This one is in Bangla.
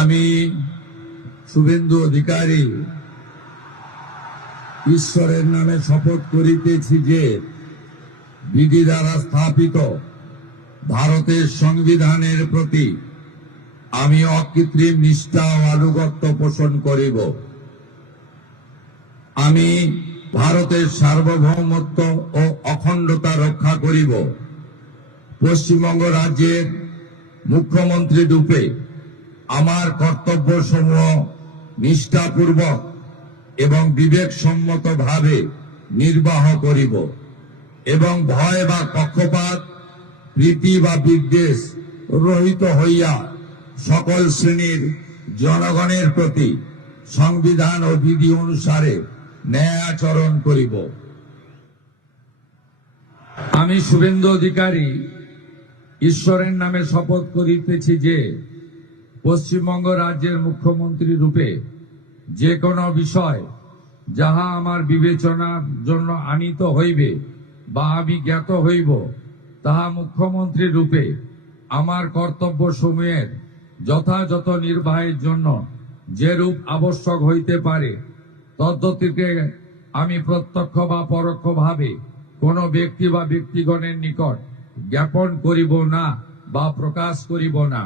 আমি শুভেন্দু অধিকারী ঈশ্বরের নামে শপথ করিতেছি যে বিধি দ্বারা স্থাপিত ভারতের সংবিধানের প্রতি আমি অকৃত্রিম নিষ্ঠা ও আনুগত্য পোষণ করিব। আমি ভারতের সার্বভৌমত্ব ও অখণ্ডতা রক্ষা করিব। পশ্চিমবঙ্গ রাজ্যের মুখ্যমন্ত্রী রূপে আমার কর্তব্যসমূহ নিষ্ঠাপূর্বক এবং বিবেকসম্মতভাবে নির্বাহ করিব এবং ভয় বা পক্ষপাত, প্রীতি বা বিদ্বেষ রহিত হইয়া সকল শ্রেণীর জনগণের প্রতি সংবিধান ও বিধি অনুসারে ন্যায় আচরণ করিব। আমি শুভেন্দু অধিকারী ঈশ্বরের নামে শপথ করিতেছি যে পশ্চিমবঙ্গ রাজ্যের মুখ্যমন্ত্রী রূপে যে কোনো বিষয় যাহা আমার বিবেচনার জন্য আনিত হইবে বা আমি জ্ঞাত হইব, তাহা মুখ্যমন্ত্রী রূপে আমার কর্তব্য সমূহের যথাযথ নির্বাহের জন্য যেরূপ আবশ্যক হইতে পারে তদ্গতিকে আমি প্রত্যক্ষ বা পরোক্ষভাবে কোন ব্যক্তি বা ব্যক্তিগণের নিকট জ্ঞাপন করিব না বা প্রকাশ করিব না।